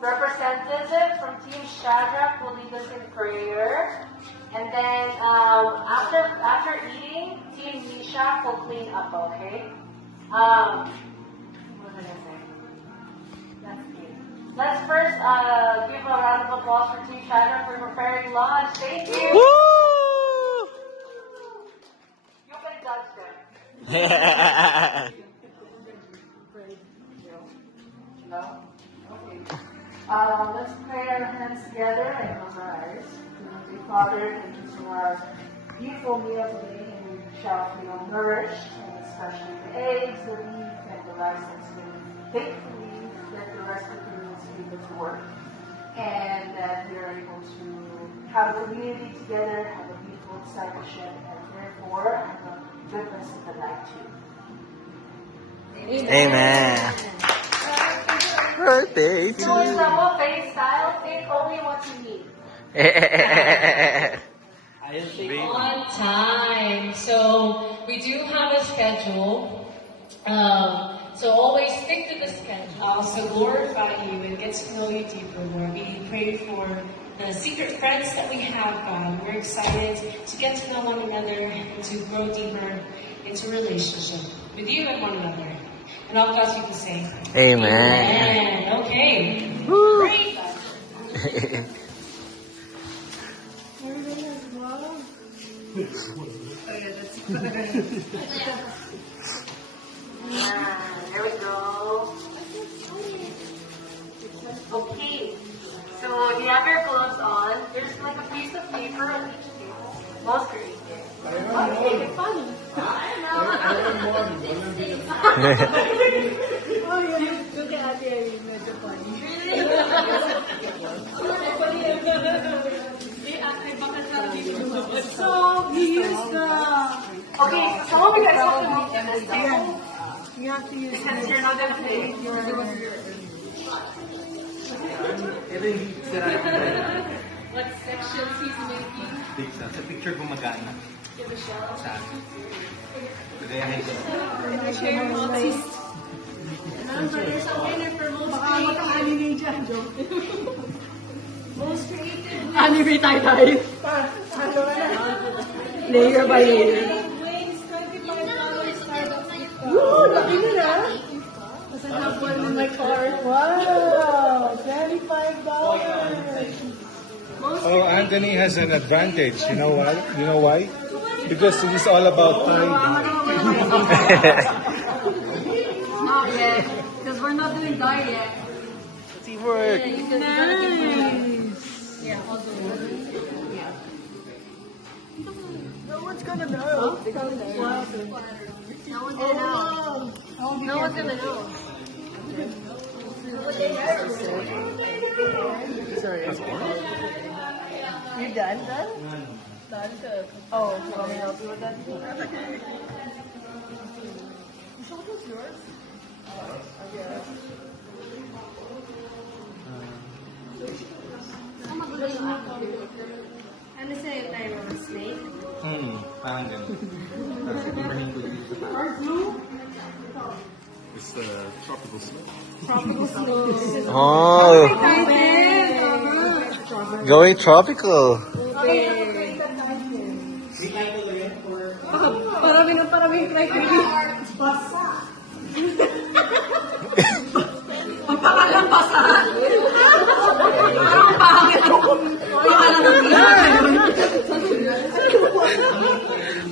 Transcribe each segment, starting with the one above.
representative from Team Shadrach will lead us in prayer. And then after eating, Team Meshach will clean up, okay? What was I going to say? That's good. Let's first give a round of applause for Team Shadrach for preparing lunch. Thank you! Woo! You can judge them. No? Okay. Let's pray our hands together and close our eyes. Father, thank you for our beautiful meal today, and we shall feel nourished, and especially the eggs, the beef, and the rice that's been faithfully that the rest of the meal is able to work, and that we are able to have a community together, have a beautiful discipleship, and therefore have a good rest of the night too. Amen. Birthday to So in the buffet style, take only what you need. On time. So we do have a schedule. So always stick to the schedule. Also glorify you and get to know you deeper, Lord. We pray for the secret friends that we have, God. We're excited to get to know one another and to grow deeper into relationship with you and one another. And all God's people say, Amen. Amen. Okay. Woo. Great. There we go. Okay. So you have your gloves on. There's like a piece of paper on each table. Most are eating. Okay, funny. I know. Look at Ate, medyo funny. So, he used the... Okay, so some of you guys have to move to this table. You have to use Since you're not gonna pay. What section he's making? Sa picture gumagana. Sa kagayahin ko. share multis. Remember, there's a winner for most Baka creative. maka-anime dyan, joke. Most creative. Anime tayo. Ano ka na? Layer by layer. Wings, $25 Starbucks gift card. Woo! Laki na na. Kasi have one in my car. Wow! $25. Oh, Anthony has an advantage. You know why? You know why? Because he's all about time. Not yet. Because we're not doing diet. Teamwork. Nice. Yeah, I'll do it. Yeah. No one's gonna know. No one's gonna know. No one's gonna know. Sorry. You done? Done? Oh, you want me to help you with that? So what was yours? Ano sa'yo tayo, snake? Parang ganun. Tapos ibahin ko dito sa taas. It's the tropical snow. Tropical snow. Oh, going tropical. Parami ng criteria. Basa. Ang pangalan basa. Parang pangit kung pangalan ng ulan.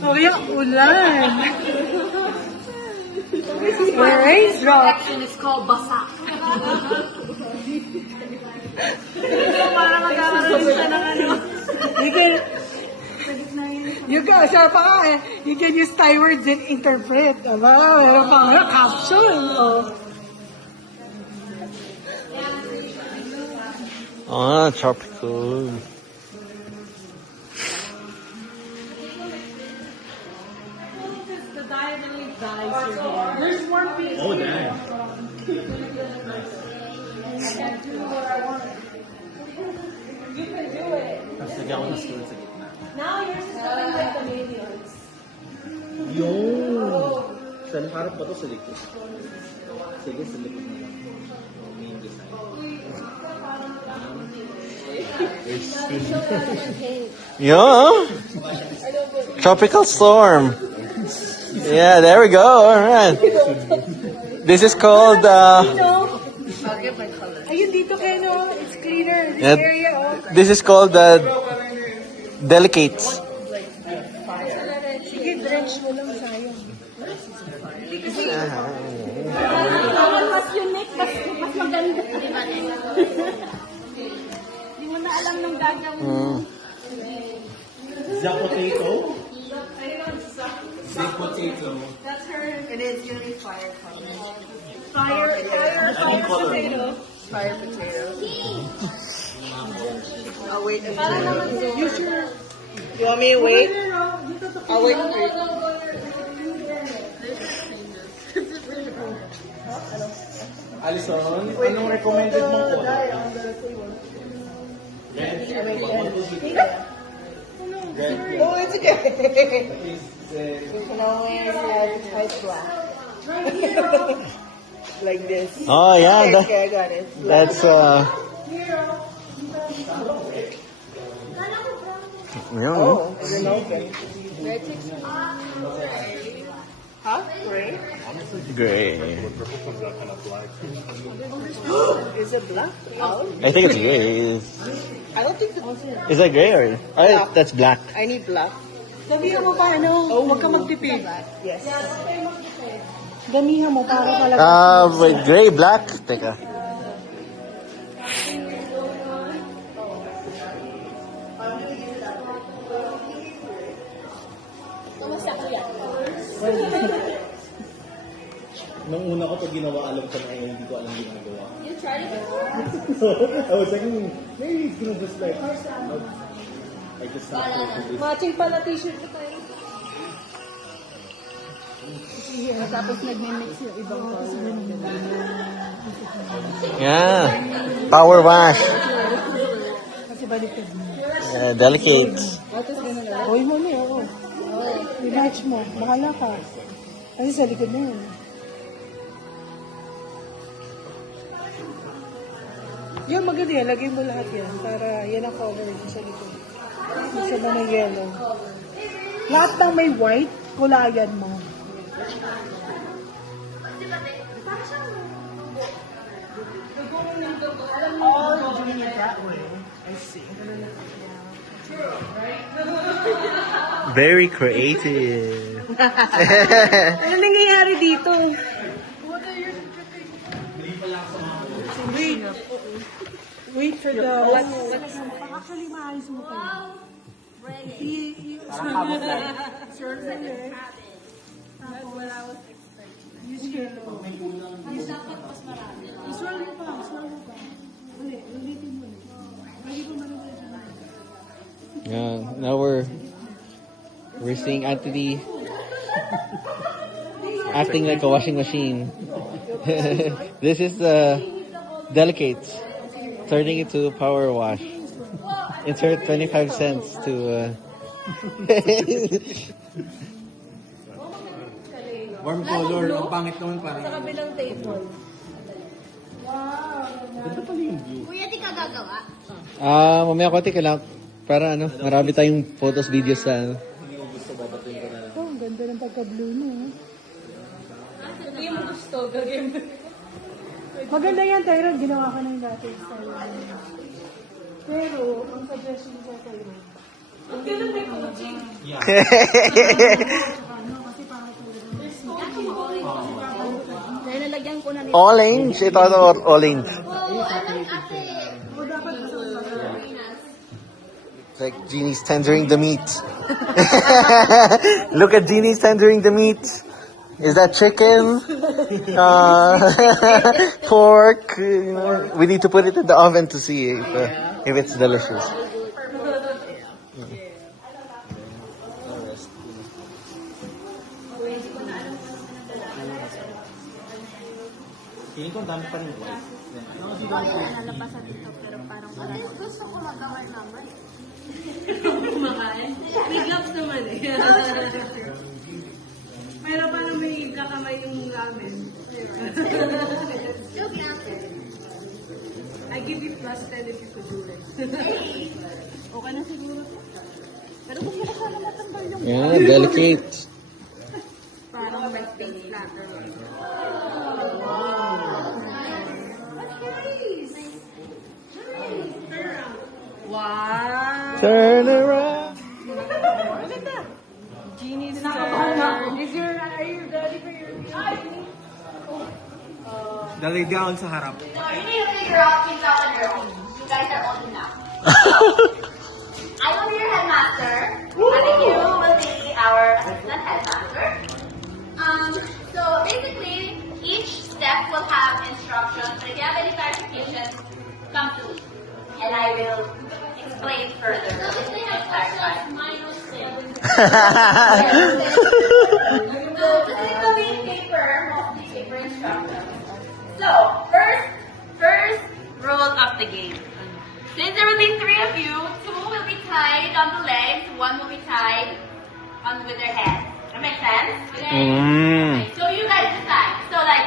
Oh, yung ulan. Where is rock? Section is called Basak. Para magkakaroon siya ng ano. You can, siya pa nga eh. You can use Thai words and interpret. Aba, meron pa nga caption. Oh. Ah, tropical. The diagonally dies your hair. There's one piece. Oh, damn. I can't do what I want. You can do it. Tapos lagyan ko ng stool sa gitna. Now yours is looking like the minions. Yun! Saan harap ba ito sa likod? Sige, sa likod na lang. Main design. Yeah. Tropical storm. Yeah, there we go. All right. This is called. Ayun dito kayo, no? It's cleaner. This Yeah. area, oh. This is called delicates. Sige, drench mo lang sayang. Mas unique, mas maganda. Hindi mo na alam nung gagawin mo. The potato? The potato. That's her. It is gonna be fire Anong color? Fire potato. I'll wait. You want me to wait? I'll wait for you. Alison, anong recommended mong color? Red. Oh, it's okay. You can only have white black. Like this. Oh yeah, Okay, I got it. that's Yeah. Oh, I didn't open. Huh? Gray? Gray. Is it black? Oh, I think it's gray. I don't think Is that gray or? Oh, that's black. I need black. Damihan mo pa, ano? Huwag ka magtipid. Yes. Damihan mo para talaga. Wait, gray, black. Teka. Nung una ko to ginawa, alam ko na hindi ko alam ginagawa. You tried it before? I was like, maybe it's gonna just like, I just started to do this. Matching pala t-shirt ko tayo. Tapos nagme-mix yung ibang color. Yeah. Power wash. Kasi baliktad mo. Delicate. Uy, mami, oo. I-match mo. Bahala ka. Kasi sa likod na yun. Yan, maganda yan. Lagay mo lahat yan. Para yan ang cover mo sa likod. Isa ba na yellow? Lahat ng may white, kulayan mo. Oh, doing it that way. I see. Very creative. Ano nangyayari dito? Wait for the... Actually, maayos mo pa. Yeah, now we're seeing Anthony acting like a washing machine. This is delicate, turning into power wash. Insert 25 cents to. Warm color, ang pangit naman parang. Sa kabilang table. Ganda pala yung blue. Kuya, di ka gagawa? Mamaya konti ka lang. Para ano, marami tayong photos, videos sa ano. Oh, ang ganda ng pagka-blue mo. Hindi mo gusto, gagawin mo. Maganda yan, Tyrone. Ginawa ka na yung dati. Pero, ang suggestion ko sa'yo, Dahil nalagyan ko na nito. Orange, ito orange. It's like Jeannie's tendering the meat. Look at Jeannie's tendering the meat. Is that chicken? Pork? You know, we need to put it in the oven to see if it's delicious. Feeling ko ang dami pa rin white. Nalabasan dito, pero parang wala. Gusto ko mag-award naman. kumakain. May gloves naman eh. Pero paano may kakamay yung ramen? Still cancer. I give you plus 10 if you could do it. Okay na siguro to. Pero gusto ko sana matambal yung Yeah, delicate. parang may face flatter. Wow! Turn around. Genie is are you ready for your Dali down sa harap. You need to figure out things out on your own. You guys are old enough. I will be your headmaster. And you will be our assistant headmaster. So basically, each step will have instructions. But if you have any clarifications, come to me. And I will explain further. So this is clarify. So this is the main paper, mostly paper instructions. So, first rule of the game. Since there will be 3 of you, 2 will be tied on the legs, 1 will be tied on with their hands. That makes sense? Okay, so you guys decide. So like,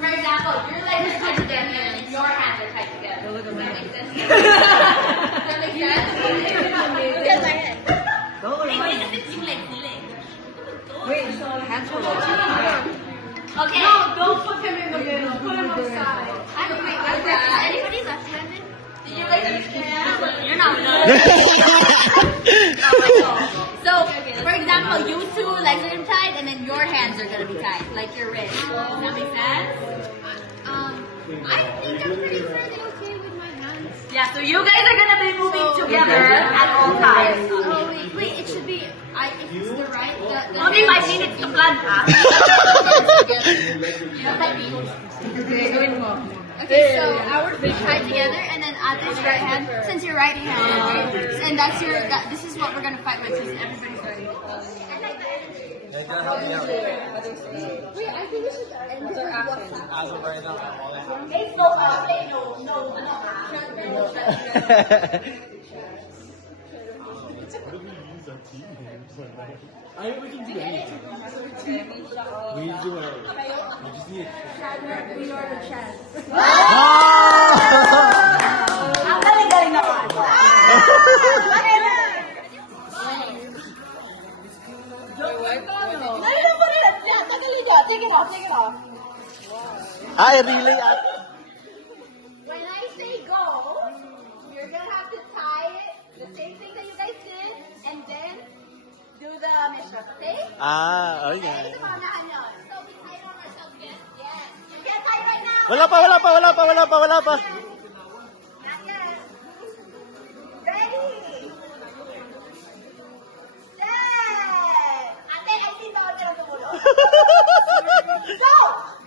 for example, your legs are tied together and your hands are tied together. Does that make sense? Does that make sense? Look at my hand. Wait, it's yung legs. Wait, so hands were watching. Okay. No, don't put him in the middle. Put him outside. Anybody left-handed? Did you guys understand? You're not. So, for example, you 2 legs are tied, and then your hands are gonna be tied, like your wrist. Does that make sense? I think I'm pretty fairly okay with my hands. Yeah. So you guys are gonna be moving together at all times. Oh, wait, it should be, if it's the right, the Only 5 minutes to plan, ha? Okay, so ours will tie together, and then Ate's right hand, since you're right hand, and that's this is what we're gonna fight with, since everybody's ready. Wait, I think we should end with It's no, We can do anything. We need to do whatever. We just need we are the chance. Ang galing-galing naman. Take it off. I really. When I say go, you're gonna have to tie it, the same thing that you guys did, and then do the mishrap, okay? Okay. So we tie it on ourselves again? Yes. You can't tie right now. Wala pa. Not yet. Ready? Set. Ate, I see bawal ka lang tumulo.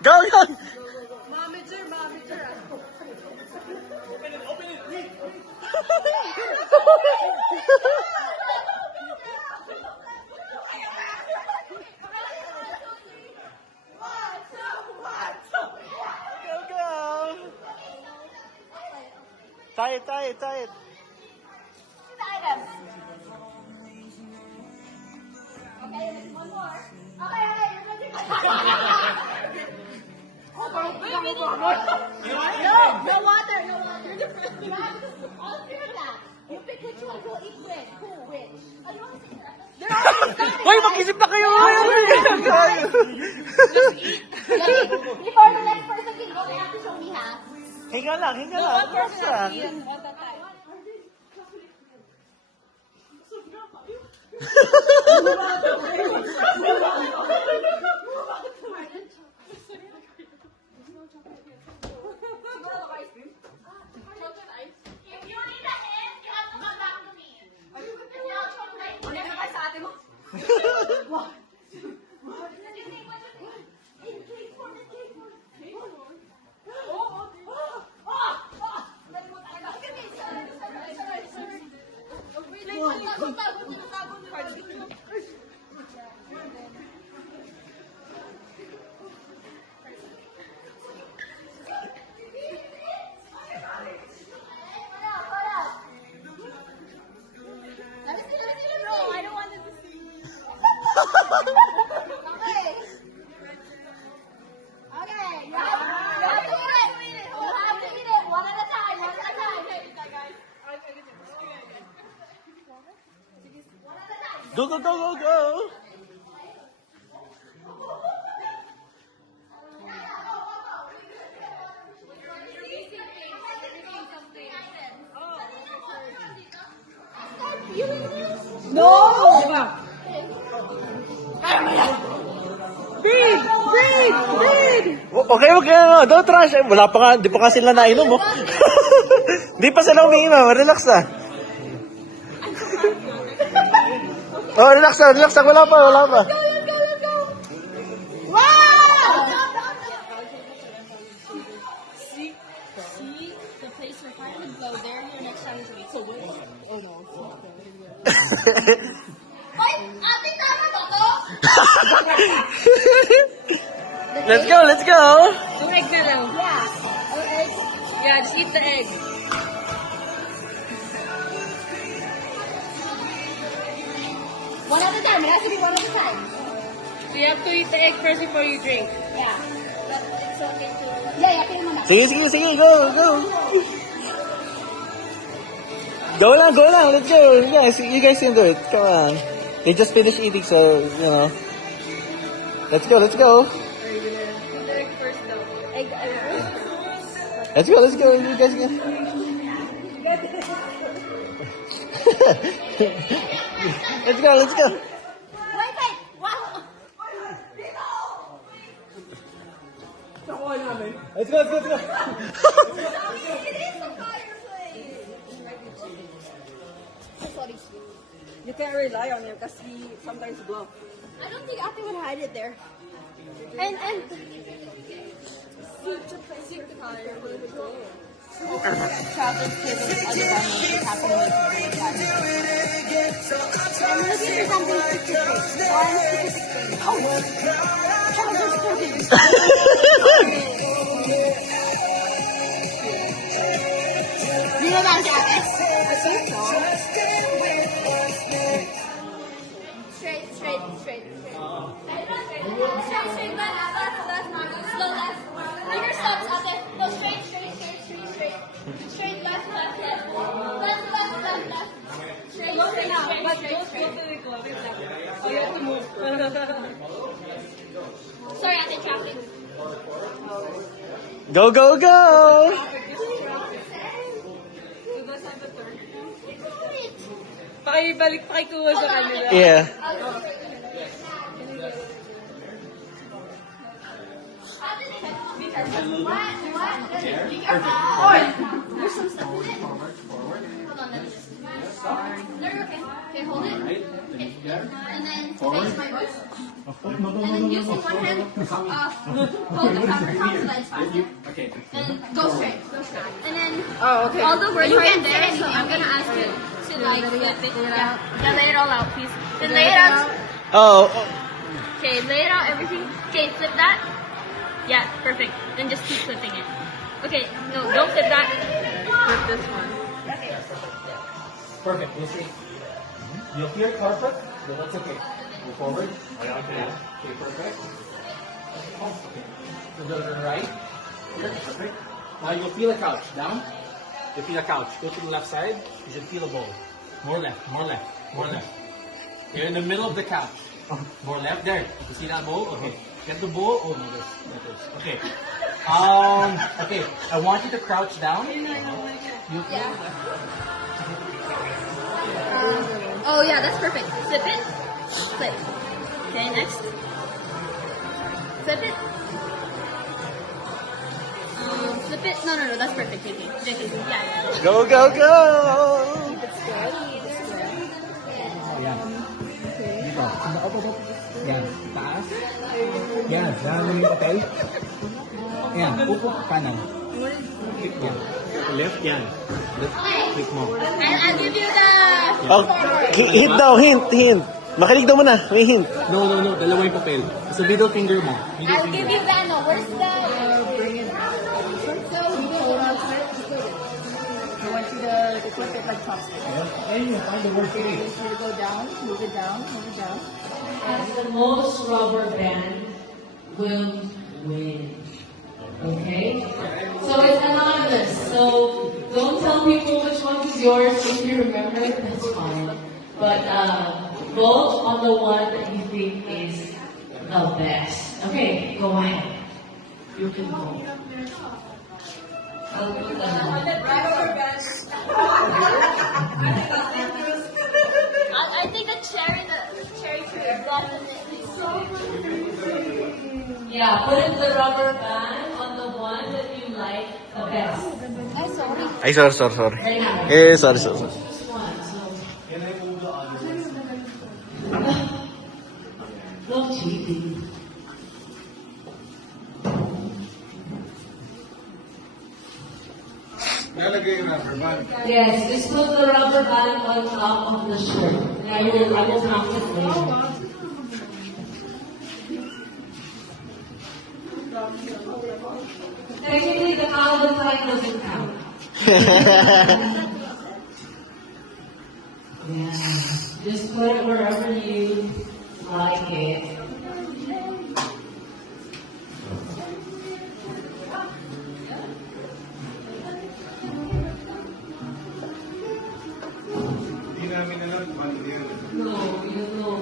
Go! Go. Momager. Go. Tie it. The items. Okay, there's one more. Okay, you're good. No water. You have to all three of that. You pick which one will eat which. Who, which? Oh, you want to say that? They're already started. Hoy, mag-isip na kayo! Before the next person can go, they have to show me half. Hinga lang. Relax lang. If you need a hint, you have to come back to me. What? What do you think? Let me see. No, I don't want them to see. Go, go, go, go, go! No! Breathe! Breathe! Breathe! Okay, okay, no. Don't rush. Wala pa nga, di pa nga sila nainom, oh. Di pa sila umiinom. Relax na. Oh, relax na, relax na. Wala pa, wala pa. See the place where fire would blow there. Your next time is wait. So what? Oh no. Wait, ate, tama ba to? Let's go, let's go. Two egg na lang. Yeah, just eat the egg. One at a time. It has to be one at a time. So you have to eat the egg first before you drink. Yeah. But it's okay to... Yeah, pili mo na. Sige, sige, sige. Go, go. Go lang, go lang. Let's go. Yes, you guys can do it. Come on. They just finished eating, so, you know. Let's go, let's go. Eat the egg first though. Egg. Let's go, let's go. You guys can. Let's go, let's go. Wait. Wow. Let's go, let's go, let's go. You can't rely on him because he sometimes bluff. I don't think Ate would hide it there. And seek the color. Traffic kidding other than what's happening with the I'm looking for something specific. One specific thing. Oh, traffic kidding. You know that, Ate? I think so. Straight. Straight, left. Slow left. Bigger steps, Ate. No, straight. Straight, left. Left. Straight. Oh, you have to move. Sorry, Ate, traffic. Go, go, go. Pakikuha sa kanila. Yeah. There's some stuff in it. Hold on, let me just. No, you're okay. Okay, hold it. Okay. And then face my voice. And then using one hand, hold the camera top so that it's fine. Okay. And go straight. And then all the words are in there, so I'm gonna ask you to like flip it. Yeah, lay it all out, please. Then lay it out. Oh. Okay, lay it out, everything. Okay, flip that. Yeah, perfect. Then just keep flipping it. Okay, no, don't flip that. Flip this one. Perfect. We'll see. You'll hear carpet, but that's okay. Move forward. Okay, perfect. Okay. So go to the right. Here, perfect. Now you'll feel a couch. Down. You feel a couch. Go to the left side. You should feel a bowl. More left. You're in the middle of the couch. More left. There. You see that bowl? Okay. Get the bowl. Oh no, this. Okay. Okay. I want you to crouch down. You feel Oh yeah, that's perfect. Flip it. Flip. Okay, next. Flip it. Flip it. No, that's perfect. JK. Yeah. Go, go, go. Dito. Opo. Yan. Taas. Yan. Yan mo yung hotel. Yan. Upo. Kanan. Yan. Left. Yan. Click mo. And I'll give you the. Oh, hint daw, hint. Makinig daw muna, may hint. No. Dalawa yung papel. Sa middle finger mo. I'll give you the. No, where's the? Bring it. I want you to flip it like chopstick. And you find the word finish. You go down, move it down. The most rubber band will win. Okay? So it's anonymous. So don't tell people which one is yours. If you remember, that's fine. But Vote on the one that you think is the best. Okay, go ahead. You can vote. I'll put that on. I think the cherry tree definitely. Yeah, put the rubber band on the one that you like the best. Ay, sorry. Right now. Sorry. Just one, so. No cheating. Lalagay yung rubber band. Yes, just put the rubber band on top of the shirt. I will count it later. Technically, the Calvin Klein doesn't count. Yeah, just put it wherever you like it. Hindi namin alam kung ano yun. No, you know.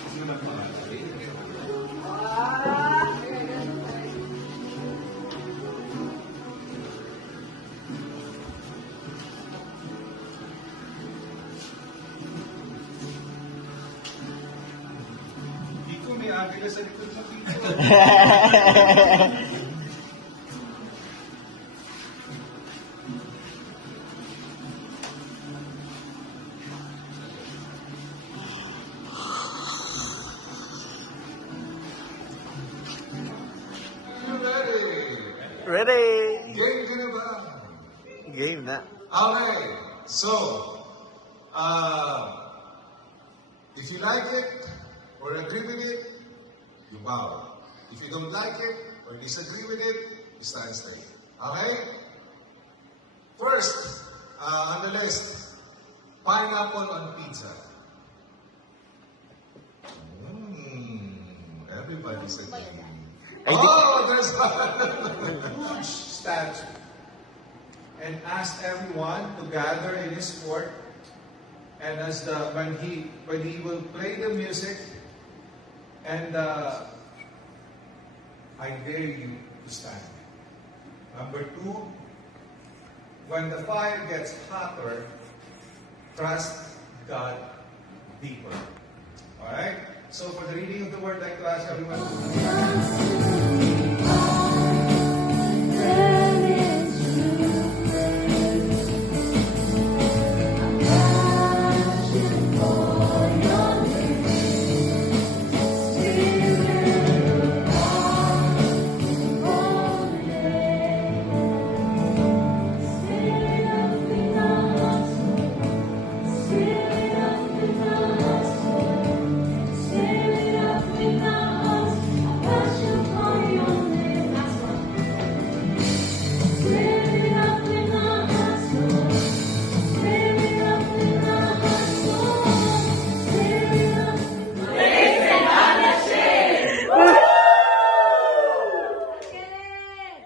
Ano na pangalan? Dito may agila sa likod sa picture. Ready? Game ka na ba? Game na. Okay, so, if you like it or agree with it, you bow. If you don't like it or disagree with it, you stand straight. Okay? First, on the list, pineapple on pizza. Everybody's agreeing. Oh, there's a huge statue. And asked everyone to gather in his court. And as when he will play the music, and I dare you to stand. Number 2, when the fire gets hotter, trust God deeper. All right. So for the reading of the word, I'd like to ask everyone.